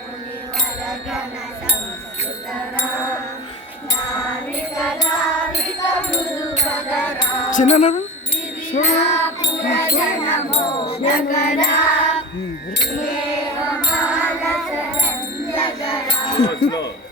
मुनिवरगण संस्कृतराम धार्मिक धार्मिक गुरुभगराम विविधापुरजन मोदकराम देवमालसरञ्जगराम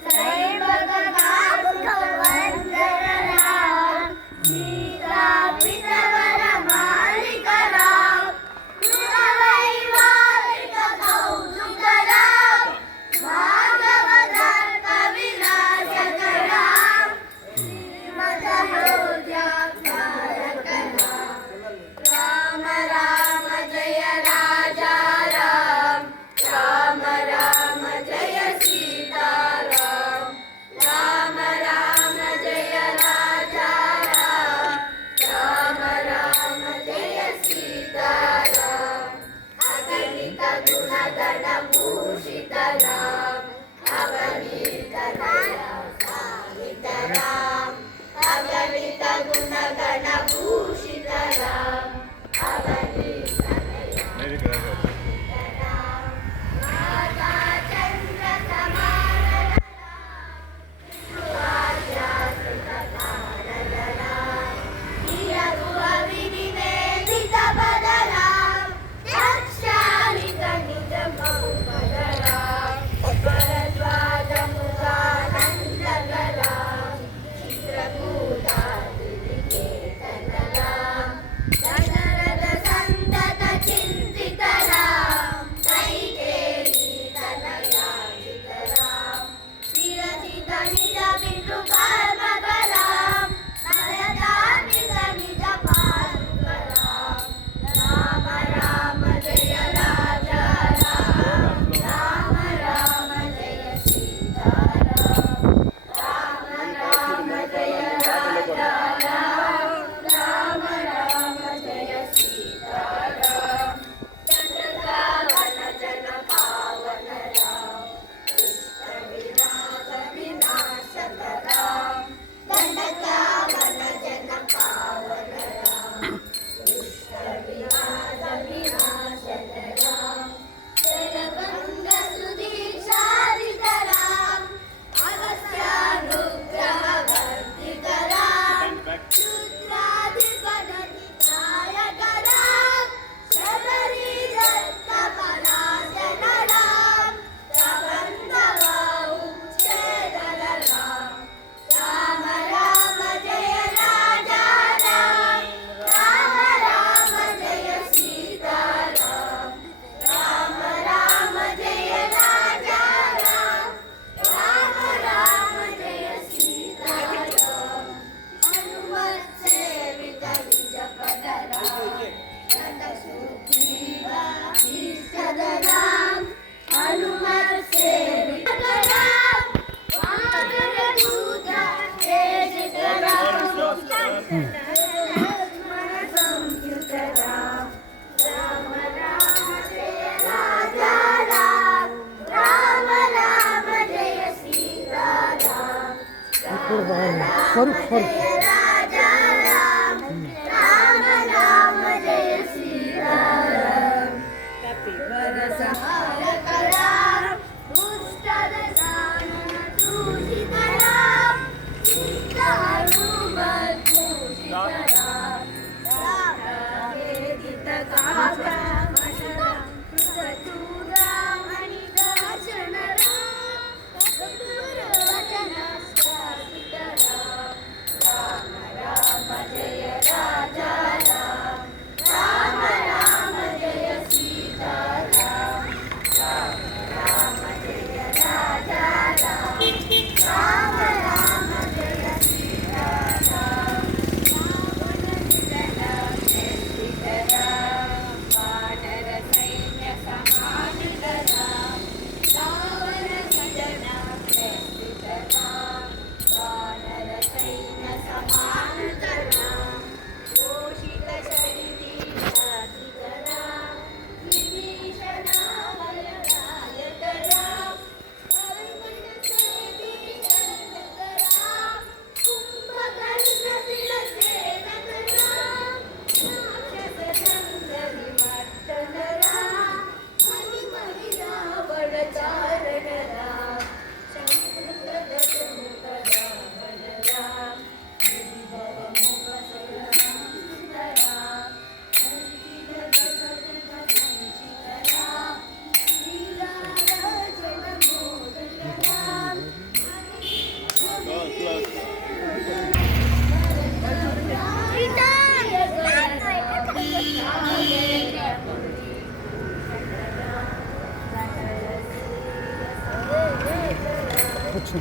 కూర్చో.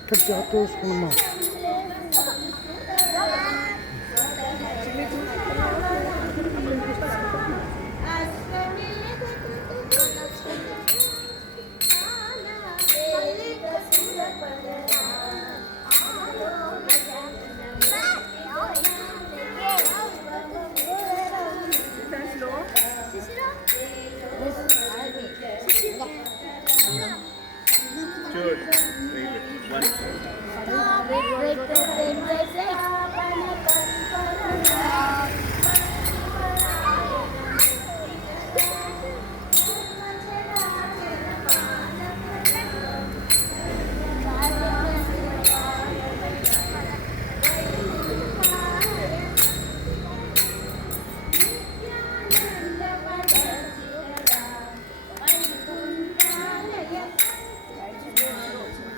ఇక్కడ job చూసుకున్నామా.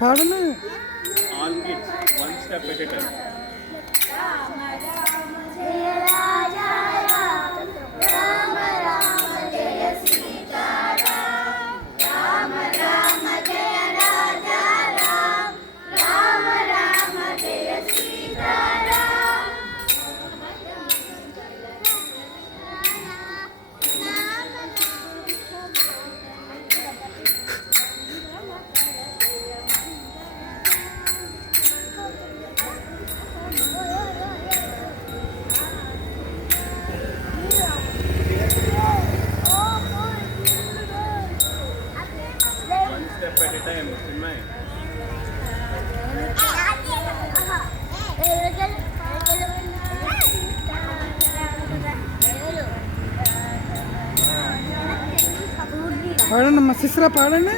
పాడను. All kids, one step at a time. Step at a time, Chinmay. పాడండి అమ్మా, సిస్రా పాడండి.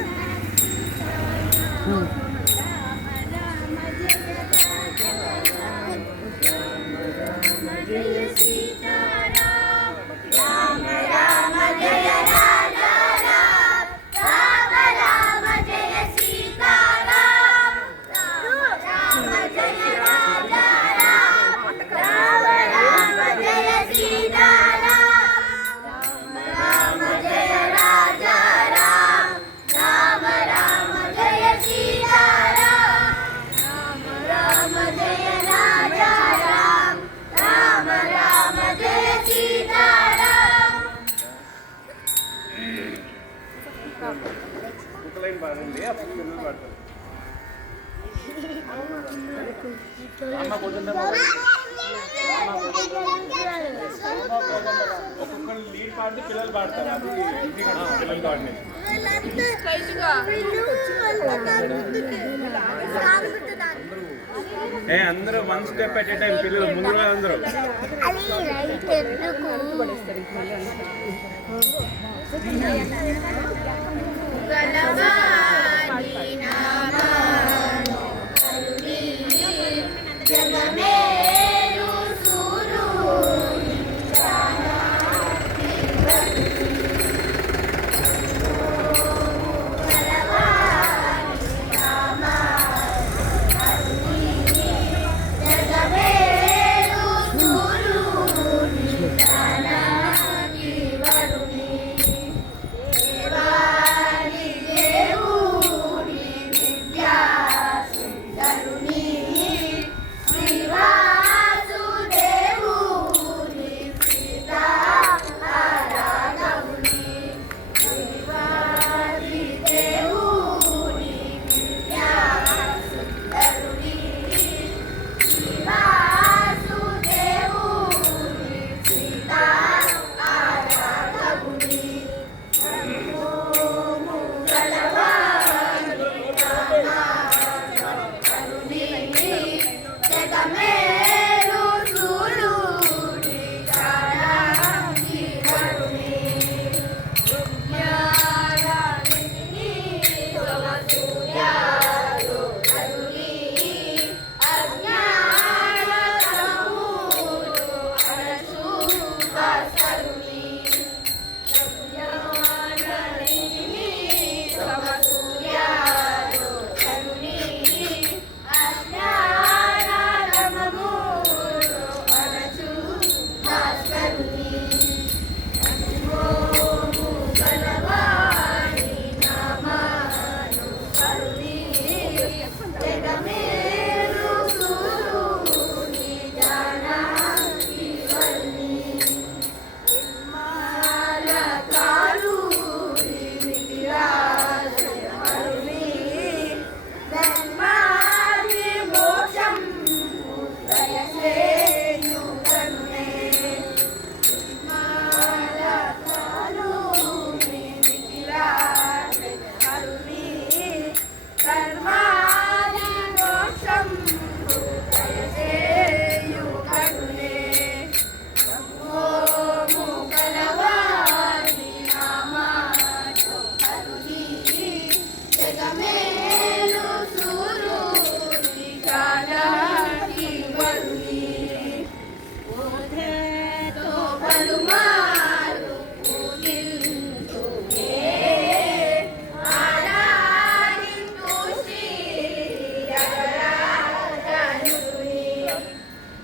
పాడండి, అప్పుడు పిల్లలు పాడతారు. ఒక్కొక్కరు లీడ్ పాడితే పిల్లలు పాడతారు. అది పిల్లలు పాడినది. అందరూ one step at a time. పిల్లలు ముందుగా అందరూ జగమేలు సూరు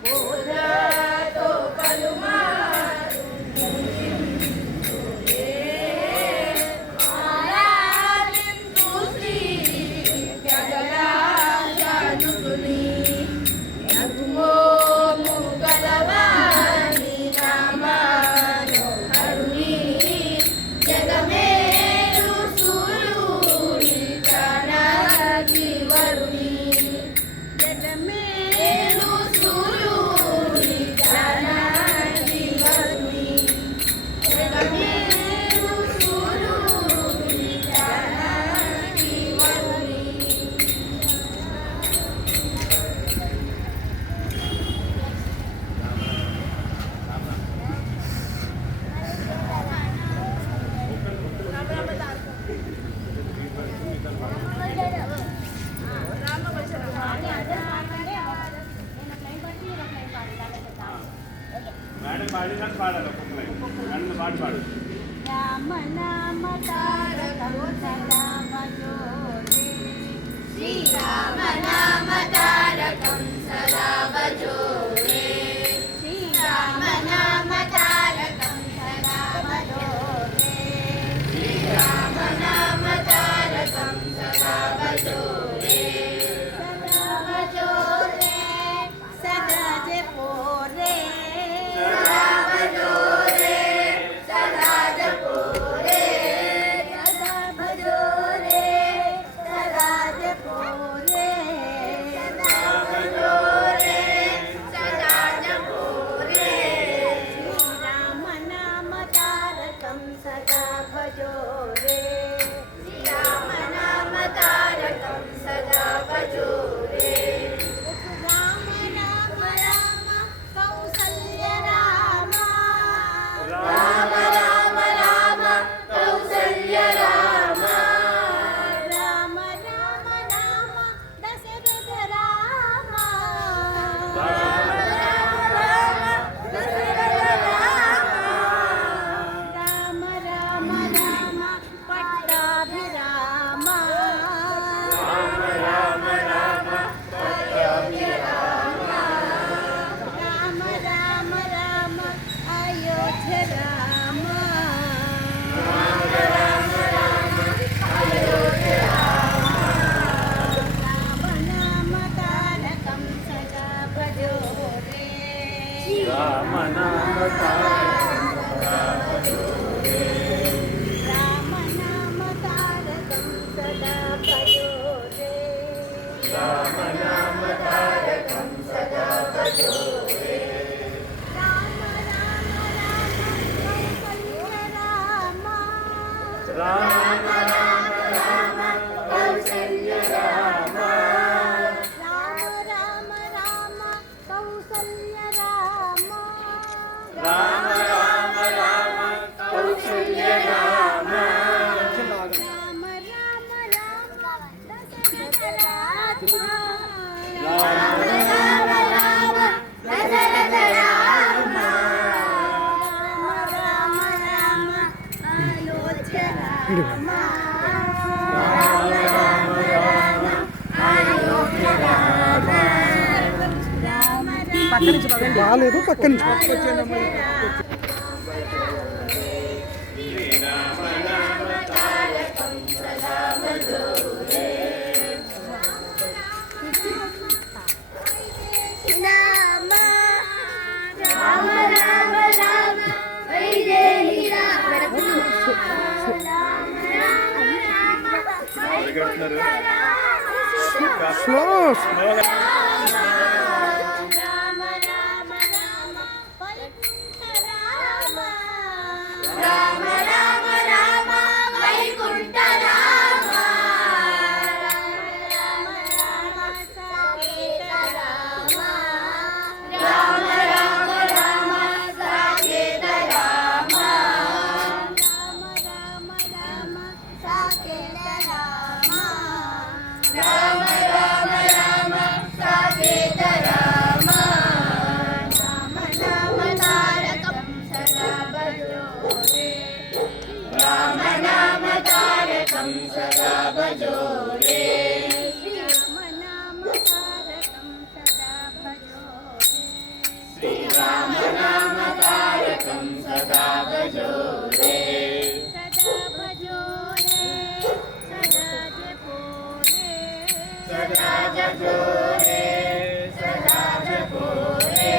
బోధతో పలుమారు ఆరాధించు శ్రీ జగరాజనుని నగుమోము గలవాని రామనోహరుని జగమేలు సూర్యుని కనకి వరుని జగమేలు సూర్యుని కనకి వరుని జగమేలు సూర్యుని కనకి వరుని మేడం పాడినా పాడాలి ఒక్కొక్క లైన్ నన్ను పాట పాడు రామ నామ తారకం సదా భజోరే శ్రీరామ నామ తారకం సదా భజోరే శ్రీరామ నామ తారకం సదా భజోరే శ్రీరామ నామ తారకం సదా భజోరే సదా భజోరే సదా జపోరే సదా భజోరే సదా జపోరే సదా భజోరే సదా జపోరే సదా భజోరే సదా జపోరే శ్రీరామ నామ తారకం సదా భజోరే శ్రీరామ నామ తారకం సదా భజోరే రామ రామ రామ కౌసల్య రామ రామ రామ రామ కౌసల్య రామ రామ రామ రామ దశరథ రామ రామ రామ రామ దశరథ రామ రామ రామ రామ పట్టాభిరామ రామ రామ రామ పట్టాభిరామ రామ రామ రామ అయోధ్య రామ రామ రామ రామ అయోధ్య రామ రామ నామ తారకం సదా భజోరే రామ నామ తారకం రామ నామ తారకం సదా భజోరే రామ నామ తారకం సదా భజోరే రామ రామ రామ కౌసల్య రామ రామ రామ రామ కౌసల్య రామ రామ రామ రామ కౌసల్య రామ రామ రామ రామ కౌసల్య రామ రామ రామ రామ దశరథ రామ రామ రామ రామ దశరథ రామ రామ రామ అయోధ్య రామ రామ రామ రామ అయోధ్య రామ రామ రామ బాగాలేదు పక్కన శ్రీరామ నామ తారకం సదా భజోరే రామ రామ రామ రామ వైదేహి రామ రామ రామ రామ పరిగెడుతున్నారు స్లో స్లోగా రామ రామ రామ వైకుంఠ రామ రామ రామ రామ వైకుంఠ రామ రామ రామ సాకేత రామ రామ రామ రామ సాకేత రామ రామ రామ రామ సాకేత రామ రామ రామ రామ सदा भजो रे सदा जपो रे सदा जपो रे सदा जपो रे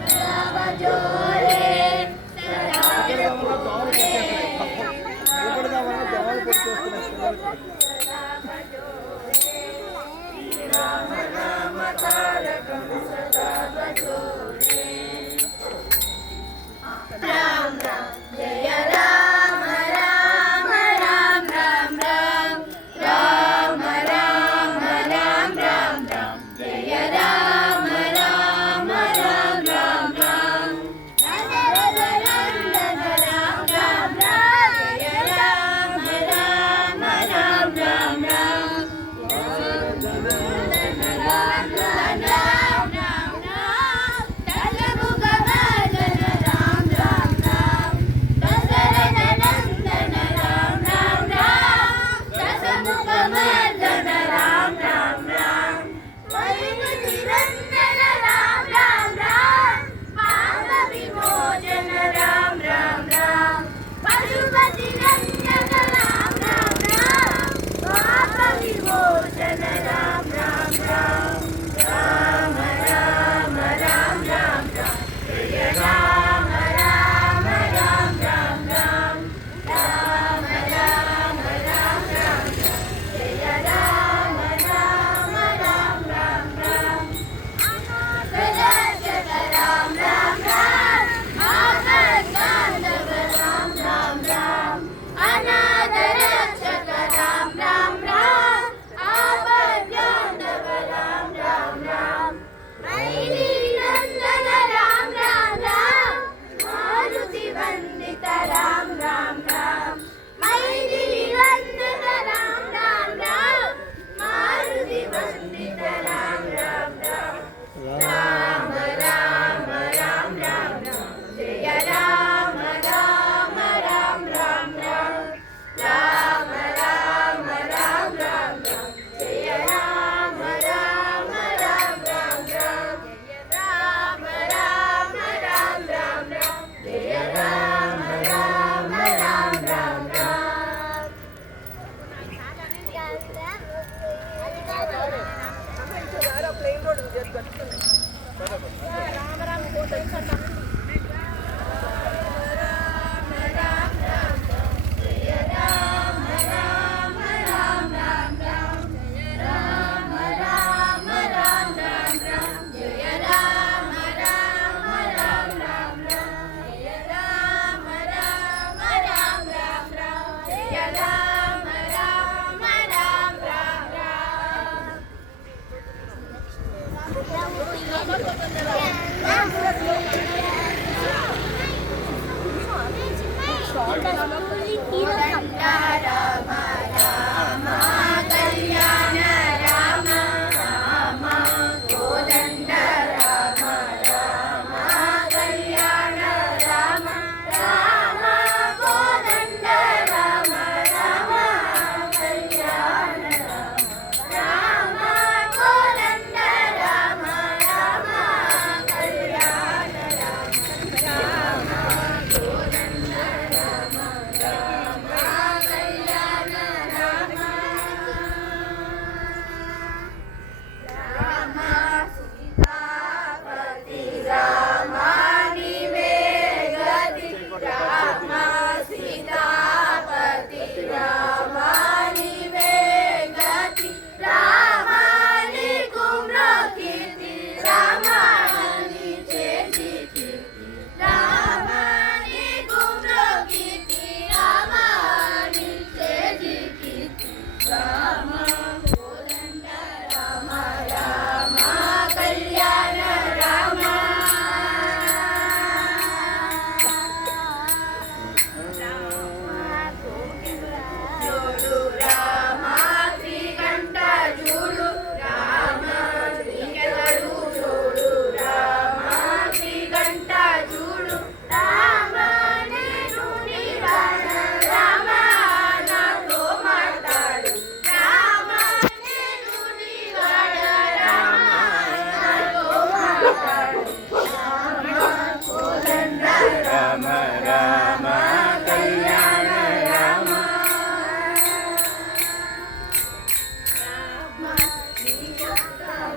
सदा भजो रे सदा जपो रे राम राम तारकं सदा भजो रे राम राम जय राम राम राम राम राम राम राम राम राम राम जय राम राम राम राम राम नंदन राम राम राम जय राम राम राम राम राम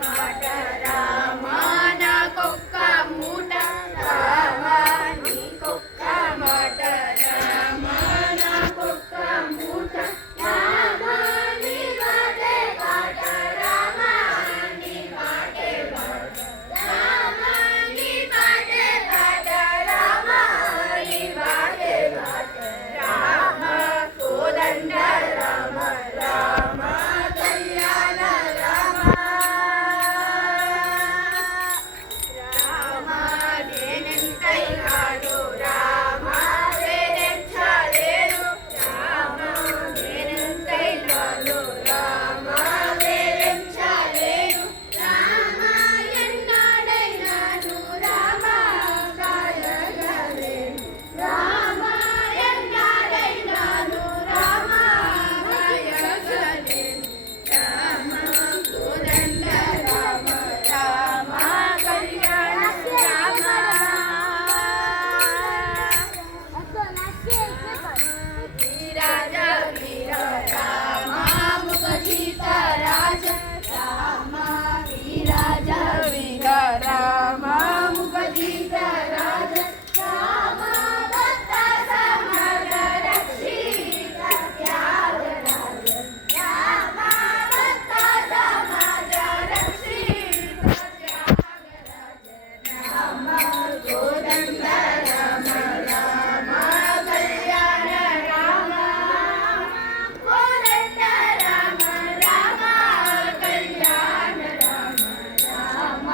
మాట రామా నాకొక్క మూట రామా నీకొక్క మాట రామా నాకొక్క మూట రామా నీ బాటే బాట రామా నీ బాటే బాట రామా నీ బాటే బాట రామా నీ బాటే బాట రామ కోదండ రామ రామ కళ్యాణ రామ రామ నేనెంతైనాడు రామ వేరెంచాలేను రామ నేనెంతైనాడు రామ వేరెంచాలేను రామ ఎన్నాడైనాను రామ కాయగలేను రామ ఎన్నాడైనాను రామ కాయగలేను రామ కోదండ రామ రామ కళ్యాణ రామ వీరాజ వీర రామ ముఖజిత రాజ రామ వీరాజ వీర రామ ముఖజిత రాజ రామ దత్త సమర రక్షిత త్యాగరాజ రామ దత్త సమర రక్షిత త్యాగరాజ రామ కోదండ రామ రామ కళ్యాణ రామ కోదండ రామ రామ కళ్యాణ రామ రామ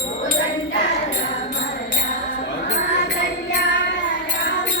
కోదండ రామ రామ కళ్యాణ రామ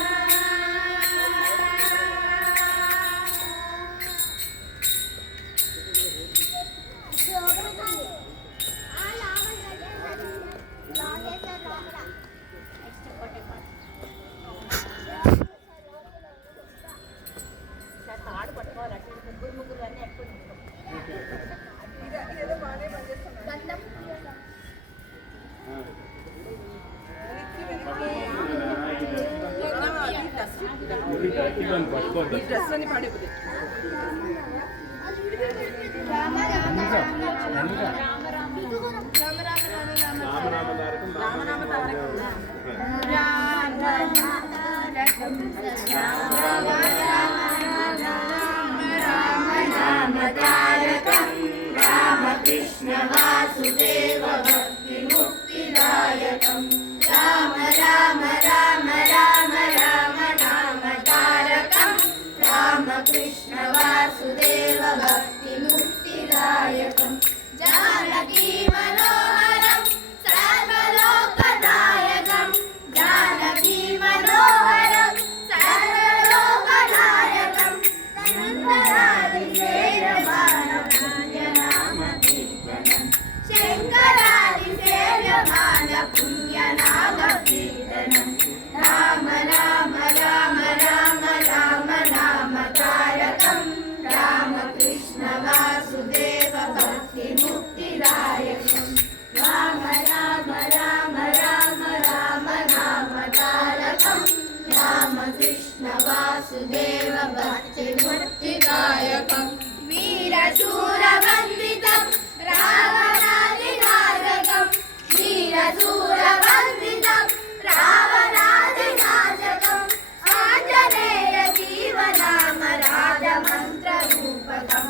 పట్టుకోండి రామకృష్ణ వాసుదేవ భక్తి ముక్తిదాయకం రామ రామ రామ రామ రామ నామ తారకం రామకృష్ణ వాసుదేవ భక్తి ముక్తిదాయకం జానకీ మనోహరం సర్వలోకనాయకం జానకీ మనోహరం సర్వలోకనాయకం సుందరాది శేరమాన పుణ్యనామ కీర్తనం శంకరాది శేరమాన పుణ్యనామ కీర్తనం రామ రామ రామ రామ రామ నామ తారకం రామకృష్ణ వాసుదేవ భక్తి ముక్తిదాయకం రామ రామ రామ రామ రామ నామ తారకం రామకృష్ణ వాసుదేవ భక్తి ముక్తిదాయకం వీరశూరవందితం రావణాదినాశకం వీరశూరవందితం రావణాదినాశకం ఆంజనేయ జీవనామ రాజమంత్రరూపకం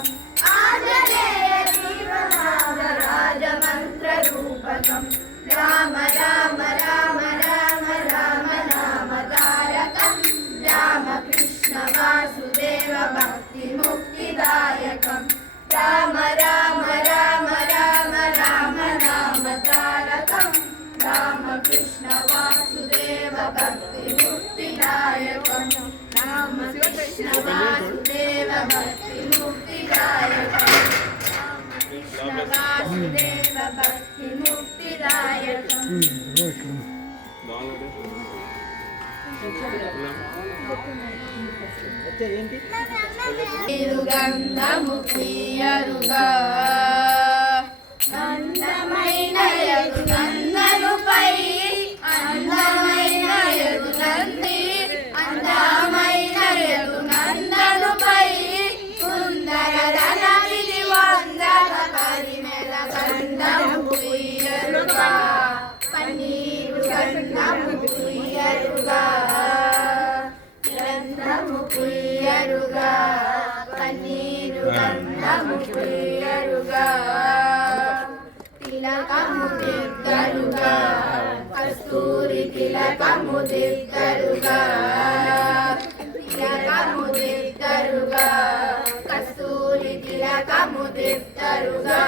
ఆంజనేయ జీవనామ రాజమంత్రరూపకం రామ రామ రామ రామ రామ నామ తారకం రామకృష్ణ వాసుదేవ భక్తి ముక్తిదాయకం రామ రామ రామ రామ రామ నామ తారకం రామకృష్ణ వాసుదేవ భక్తి ముక్తిదాయకం రామకృష్ణ వాసుదేవ భక్తి ముక్తిదాయకం రామకృష్ణ వాసుదేవ భక్తి ముక్తిదాయకం గంధము ప్రియరుగా అందమైన యదునందనుపై అందమైన యదునంది అందమైన యదునందనుపై సుందర ధనవిధి వందన పరిమే దిద్దరుగా తిలకము దిద్దరుగా కస్తూరి తిలకము దిద్దరుగా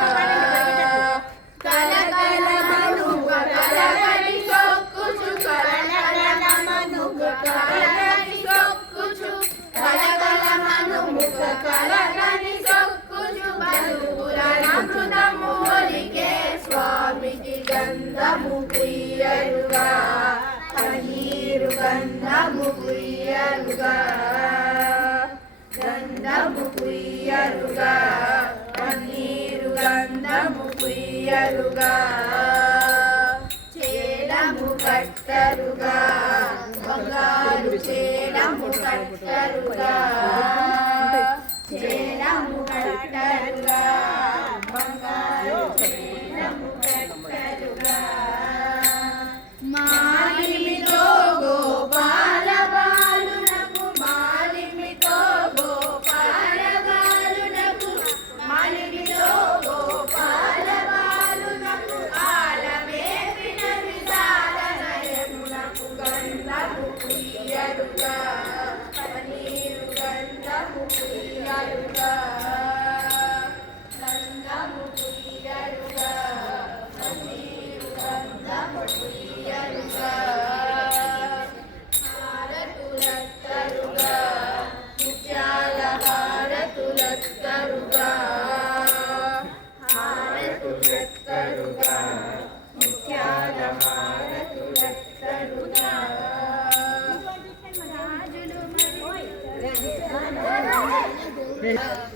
కలకల మనుగ కలకలి సొక్కుచు కలకల మనుగ కలకలి సొక్కుచు కలకల మనుగ కలకలి సొక్కుచు బలుగుల అమృతము ఒలికే స్వామికి గంధము పుయ్యరుగా పన్నీరు గంధము పుయ్యరుగా గంధము పుయ్యరుగా పన్నీరు గంధము పుయ్యరుగా చేలము కట్టరుగా బంగారు చేలము కట్టరుగా చేలము కట్టరుగా బంగారు చేలము కట్టరుగా మాలిమితో గోపాల బాలునకు మాలిమితో గోపాల బాలునకు మాలిమితో గోపాల బాలునకు ఆలమేపిన విశాల నయనునకు గంధము పుయ్యరుగా పన్నీరు గంధము పుయ్యరుగా గంధము పుయ్యరుగా పన్నీరు గంధము పుయ్యరుగా హారతులత్తరుగా ముత్యాల హారతులత్తరుగా హారతులత్తరుగా ముత్యాల హారతులత్తరుగా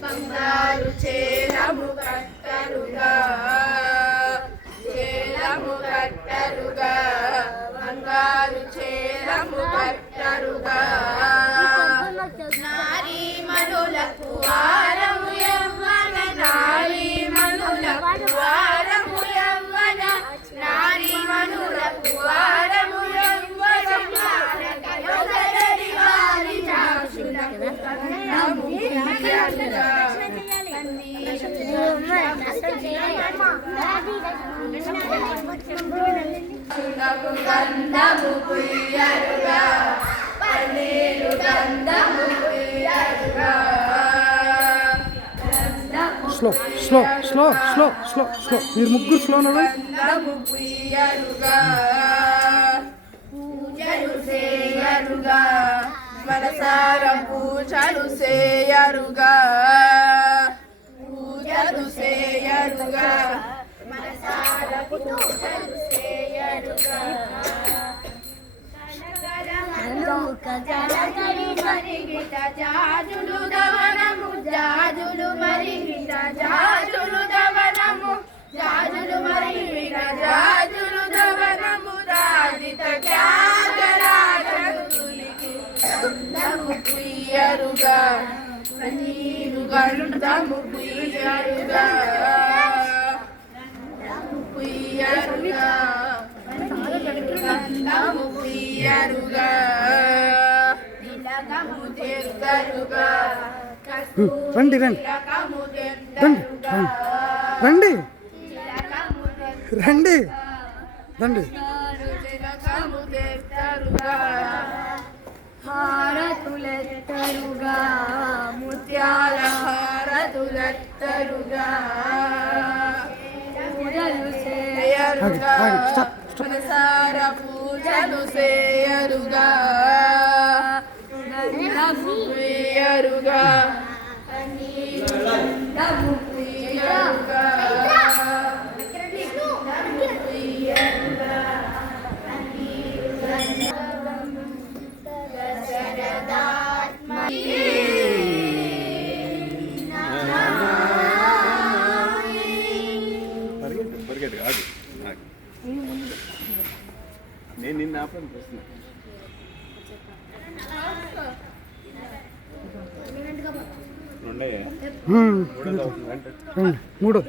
బంగారు చేలము కట్టరుగా చేలము కట్టరుగా బంగారు చేలము కట్టరుగా నారీ మనులకు వారము యవ్వన నారీ మనులకు వారము యవ్వన నారీ మనులకు వారము యవ్వన వారి జాక్షులకు గంధము పుయ్యరుగా గంధము పుయ్యరుగా పన్నీరు గంధము పుయ్యరుగా slow slow slow slow slow slow మీరు ముగ్గురు స్లో నడవండి. గంధము పుయ్యరుగా పూజలు చేయరుగా మనసార పూజలు చేయరుగా పూజలు చేయరుగా మనసార పూజలు చేయరుగా మరిగిట జాజులు దవనము జాజులు మరిగిట జాజులు దవనము జాజులు మరిగిట జాజులు దవనము రాజిత త్యాగరాజులికి గంధము పుయ్యరుగా పన్నీరు గంధము పుయ్యరుగా పుయ్యరుగా గంధము పుయ్యరుగా తిలకము దిద్దరుగా రండి రండి తిలకము రండి దిద్దరుగా రండి తిలకము రండి రండి తిలకము దిద్దరుగా హారతులెత్తరుగా ముత్యాల హారతులెత్తరుగా పూజలు చేయరుగా ఆగి, స్టాప్, మనసార పూజలు చేయరుగా గంధము పుయ్యరుగా గంధము పుయ్యరుగా గంధము పుయ్యరుగా పరిగెత్తు పరిగెత్తు కాదు నేను నిన్న ఆపని ప్రశ్న రెండే మూడోది అవుతుంది అంటే మూడో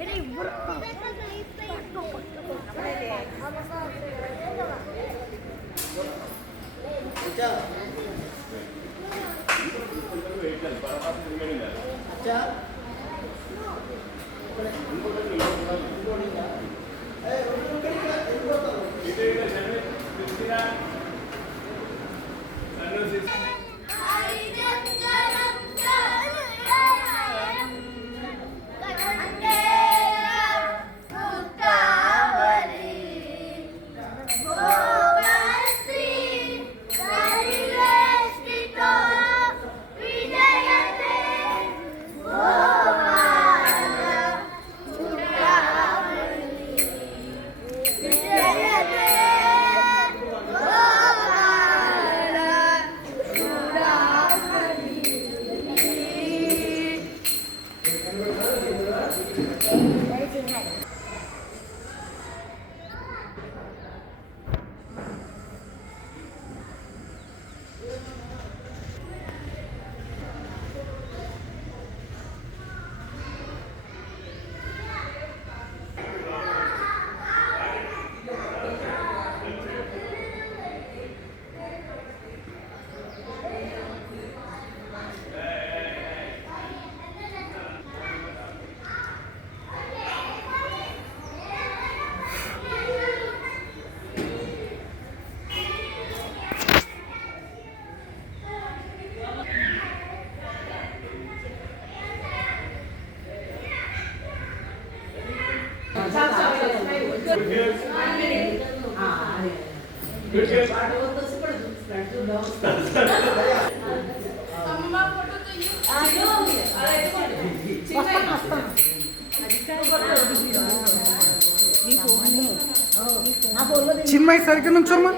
చిన్మయి సరిగ్గా నుంచమ్మా.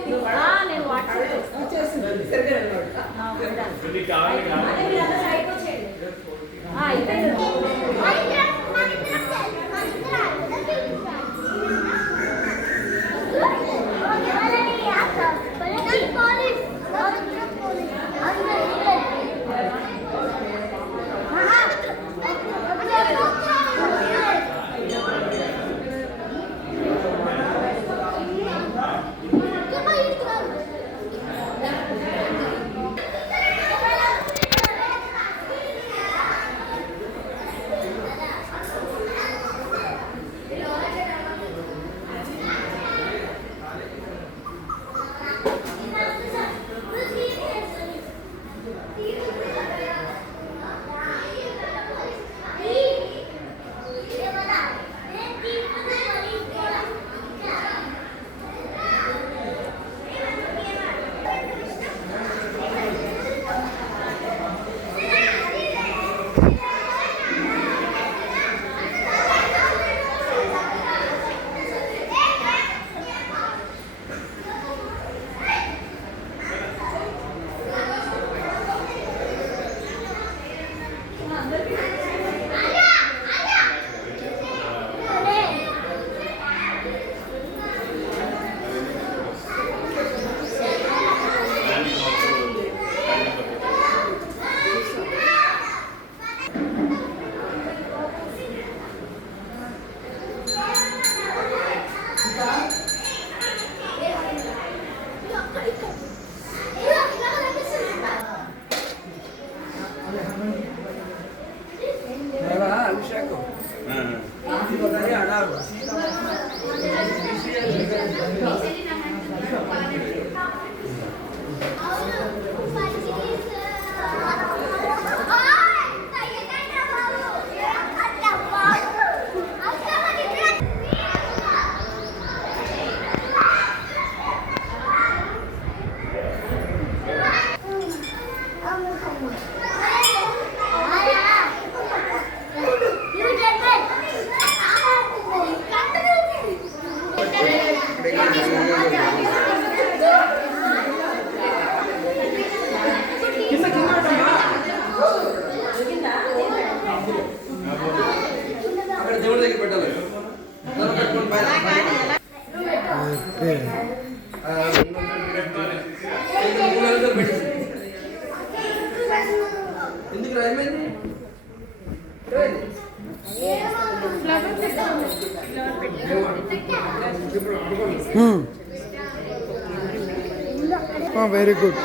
Very good.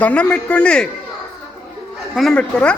దండం పెట్టుకోండి. దండం పెట్టుకోరా.